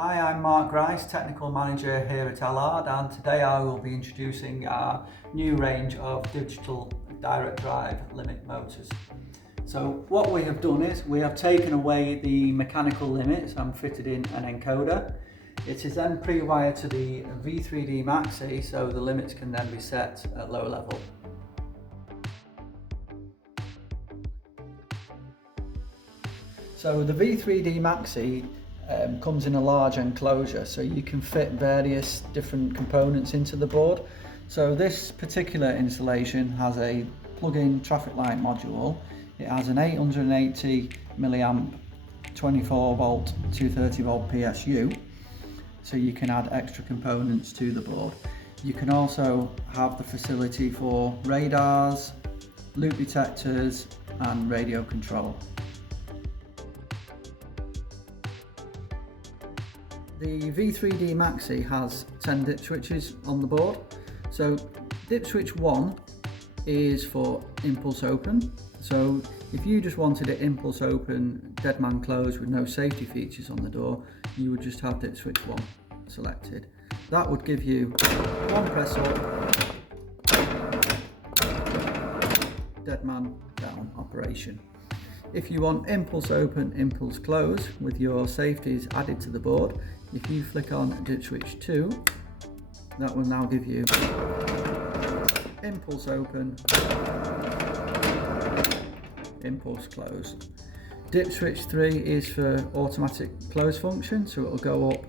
Hi, I'm Mark Grice, Technical Manager here at Ellard, and today I will be introducing our new range of digital direct drive limit motors. So what we have done is we have taken away the mechanical limits and fitted in an encoder. It is then pre-wired to the V3D Maxi, so the limits can then be set at low level. So the V3D Maxi comes in a large enclosure, so you can fit various different components into the board. So this particular installation has a plug-in traffic light module. It has an 880 milliamp 24 volt 230 volt PSU, so you can add extra components to the board. You can also have the facility for radars, loop detectors and radio control. The V3D Maxi has 10 dip switches on the board. So dip switch 1 is for impulse open. So if you just wanted it impulse open, dead man closed with no safety features on the door, you would just have dip switch 1 selected. That would give you one press up, dead man down operation. If you want impulse open, impulse close with your safeties added to the board, if you flick on dip switch 2, that will now give you impulse open, impulse close. Dip switch 3 is for automatic close function, so it will go up,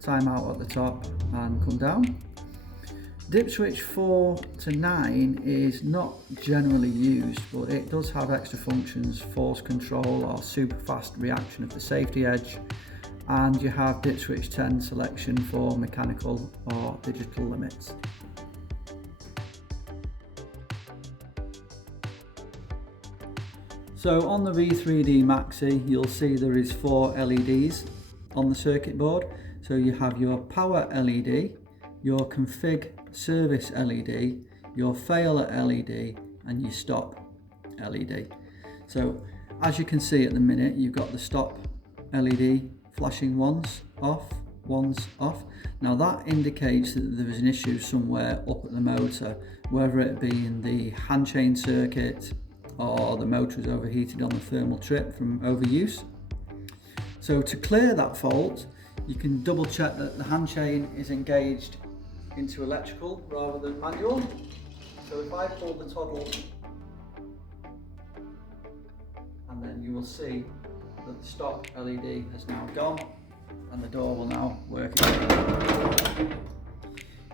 time out at the top and come down. Dip switch 4 to 9 is not generally used, but it does have extra functions, force control or super fast reaction of the safety edge, and you have dip switch 10 selection for mechanical or digital limits. So on the V3D Maxi, you'll see there is 4 LEDs on the circuit board. So you have your power LED, your config service LED, your failure LED and your stop LED. So as you can see at the minute, you've got the stop LED flashing once off. Now that indicates that there is an issue somewhere up at the motor, whether it be in the hand chain circuit or the motor is overheated on the thermal trip from overuse. So to clear that fault, you can double check that the hand chain is engaged into electrical rather than manual. So if I pull the toggle, and then you will see that the stop LED has now gone and the door will now work again.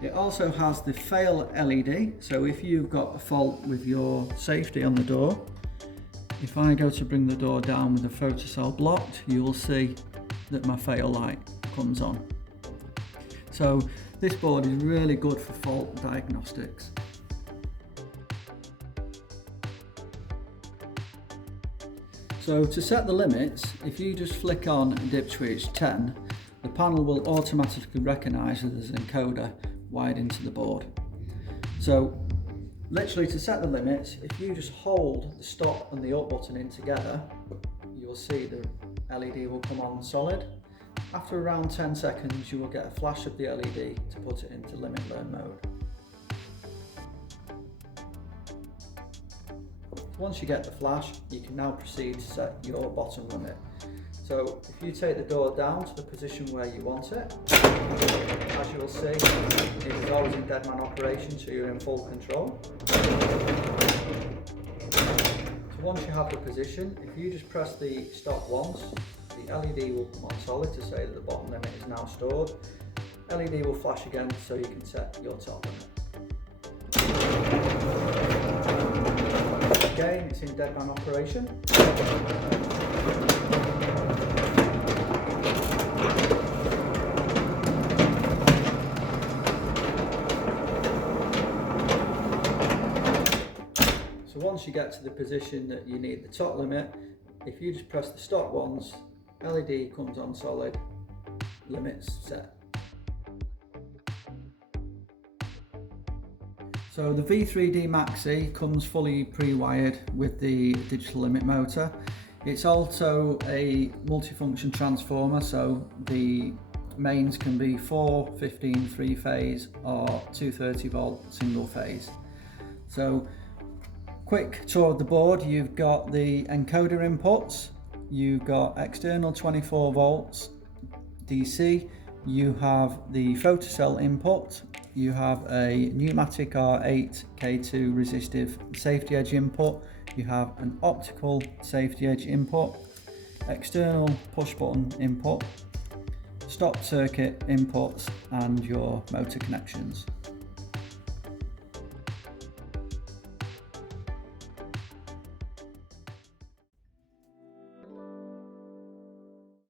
It also has the fail LED, so if you've got a fault with your safety on the door, if I go to bring the door down with the photocell blocked, you will see that my fail light comes on. So this board is really good for fault diagnostics. So to set the limits, if you just flick on dip switch 10, the panel will automatically recognise that there's an encoder wired into the board. So literally to set the limits, if you just hold the stop and the up button in together, you'll see the LED will come on solid. After around 10 seconds, you will get a flash of the LED to put it into limit learn mode. Once you get the flash, you can now proceed to set your bottom limit. So if you take the door down to the position where you want it, as you will see, it is always in dead man operation, so you're in full control. So once you have the position, if you just press the stop once, the LED will come on solid to say that the bottom limit is now stored. LED will flash again so you can set your top limit. Again, it's in dead man operation. So once you get to the position that you need the top limit, if you just press the stop once, LED comes on solid, limits set. So the V3D Maxi comes fully pre-wired with the digital limit motor. It's also a multifunction transformer, so the mains can be 415 3-phase or 230 volt single phase. So quick tour of the board. You've got the encoder inputs, you've got external 24 volts DC, you have the photocell input, you have a pneumatic R8 K2 resistive safety edge input, you have an optical safety edge input, external push button input, stop circuit inputs, and your motor connections.